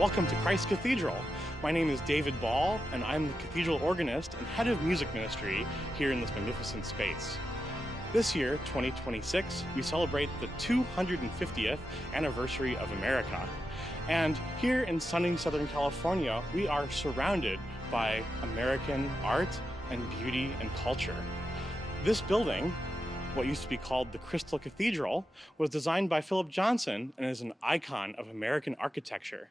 Welcome to Christ Cathedral. My name is David Ball, and I'm the cathedral organist and head of music ministry here in this magnificent space. This year, 2026, we celebrate the 250th anniversary of America. And here in sunny Southern California, we are surrounded by American art and beauty and culture. This building, what used to be called the Crystal Cathedral, was designed by Philip Johnson and is an icon of American architecture.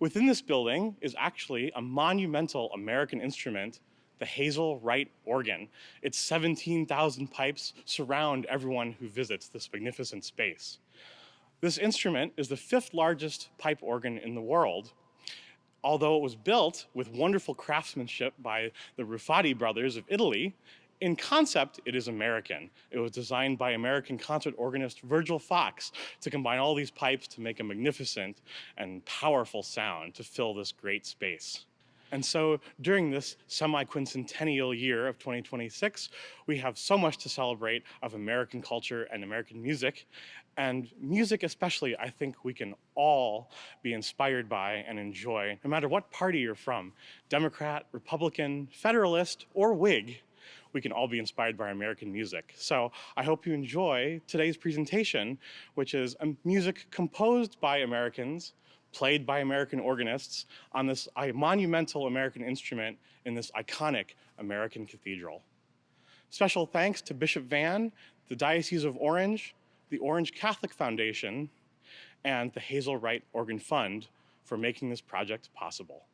Within this building is actually a monumental American instrument, the Hazel Wright organ. Its 17,000 pipes surround everyone who visits this magnificent space. This instrument is the 5th largest pipe organ in the world. Although it was built with wonderful craftsmanship by the Ruffati brothers of Italy, in concept, it is American. It was designed by American concert organist Virgil Fox to combine all these pipes to make a magnificent and powerful sound to fill this great space. And so during this semi-quincentennial year of 2026, we have so much to celebrate of American culture and American music. And music especially, I think we can all be inspired by and enjoy, no matter what party you're from, Democrat, Republican, Federalist, or Whig. We can all be inspired by American music. So I hope you enjoy today's presentation, which is music composed by Americans, played by American organists on this monumental American instrument in this iconic American cathedral. Special thanks to Bishop Van, the Diocese of Orange, the Orange Catholic Foundation, and the Hazel Wright Organ Fund for making this project possible.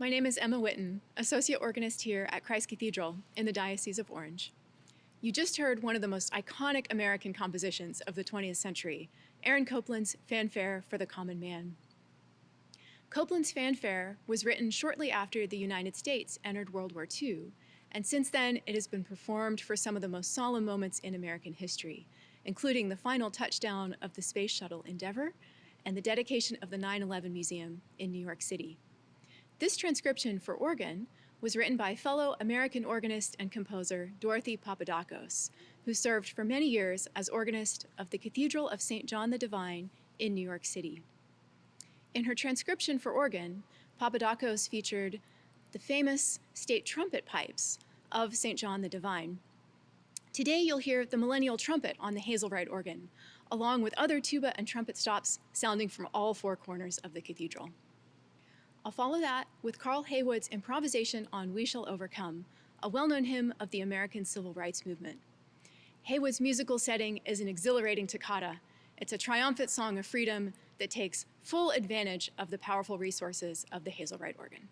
My name is Emma Witten, Associate Organist here at Christ Cathedral in the Diocese of Orange. You just heard one of the most iconic American compositions of the 20th century, Aaron Copland's Fanfare for the Common Man. Copland's Fanfare was written shortly after the United States entered World War II, and since then it has been performed for some of the most solemn moments in American history, including the final touchdown of the Space Shuttle Endeavour and the dedication of the 9/11 Museum in New York City. This transcription for organ was written by fellow American organist and composer Dorothy Papadakos, who served for many years as organist of the Cathedral of St. John the Divine in New York City. In her transcription for organ, Papadakos featured the famous state trumpet pipes of St. John the Divine. Today you'll hear the millennial trumpet on the Hazel Wright organ, along with other tuba and trumpet stops sounding from all four corners of the cathedral. I'll follow that with Carl Haywood's improvisation on We Shall Overcome, a well-known hymn of the American Civil Rights Movement. Haywood's musical setting is an exhilarating toccata. It's a triumphant song of freedom that takes full advantage of the powerful resources of the Hazel Wright organ.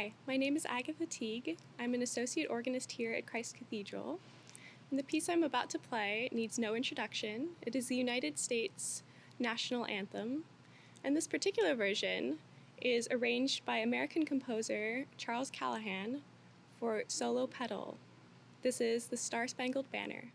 Hi, my name is Agatha Teague. I'm an associate organist here at Christ Cathedral. And the piece I'm about to play needs no introduction. It is the United States national anthem, and this particular version is arranged by American composer Charles Callahan for solo pedal. This is the Star-Spangled Banner.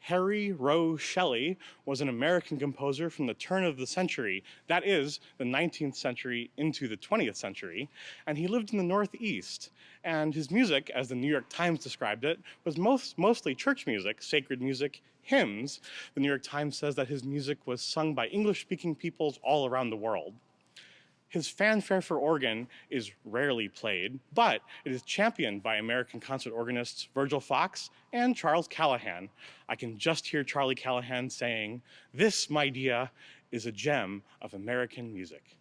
Harry Rowe Shelley was an American composer from the turn of the century, that is, the 19th century into the 20th century, and he lived in the Northeast. And his music, as the New York Times described it, was mostly church music, sacred music, hymns. The New York Times says that his music was sung by English-speaking peoples all around the world. His fanfare for organ is rarely played, but it is championed by American concert organists Virgil Fox and Charles Callahan. I can just hear Charlie Callahan saying, "This, my dear, is a gem of American music."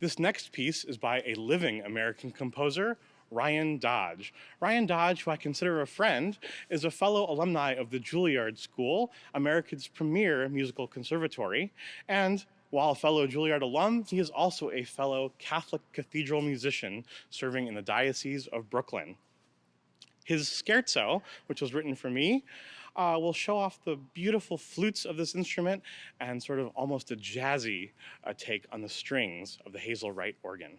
This next piece is by a living American composer, Ryan Dodge. Ryan Dodge, who I consider a friend, is a fellow alumni of the Juilliard School, America's premier musical conservatory, and while a fellow Juilliard alum, he is also a fellow Catholic cathedral musician serving in the Diocese of Brooklyn. His scherzo, which was written for me, will show off the beautiful flutes of this instrument and sort of almost a jazzy take on the strings of the Hazel Wright organ.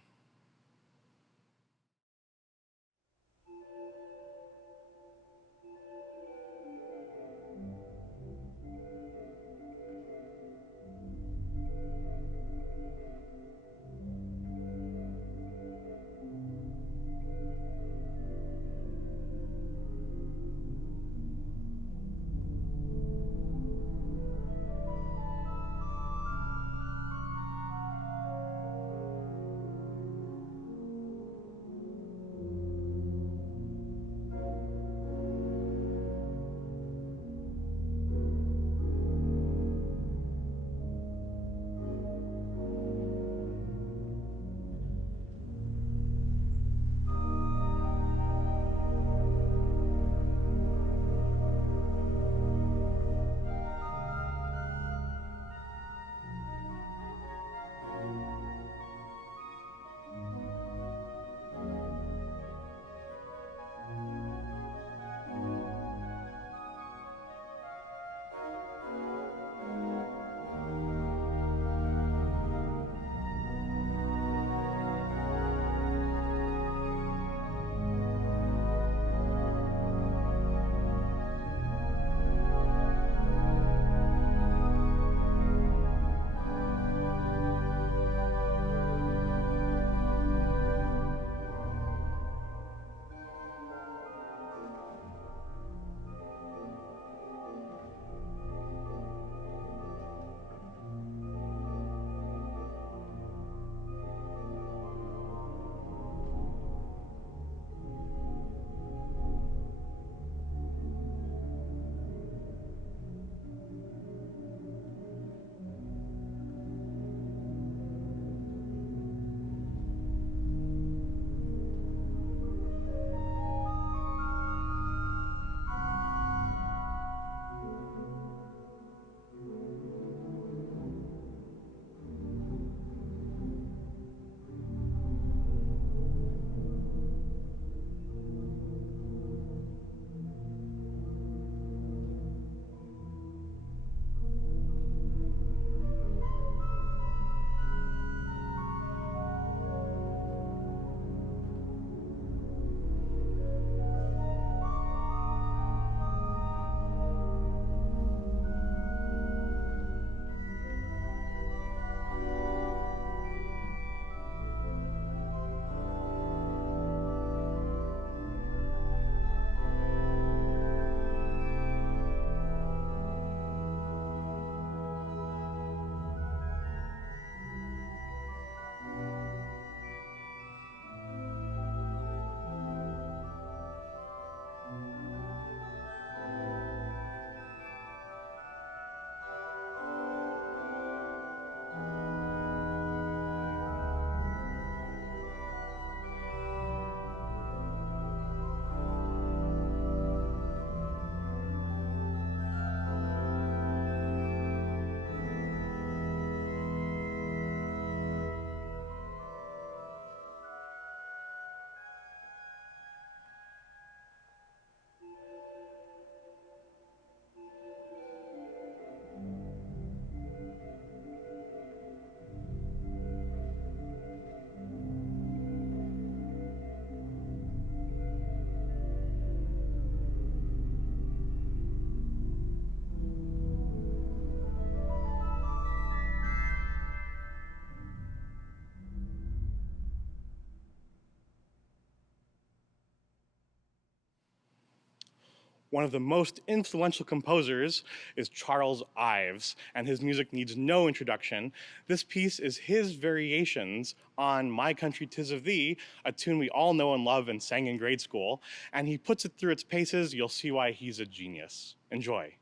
One of the most influential composers is Charles Ives, and his music needs no introduction. This piece is his variations on My Country 'Tis of Thee, a tune we all know and love and sang in grade school, and he puts it through its paces. You'll see why he's a genius. Enjoy.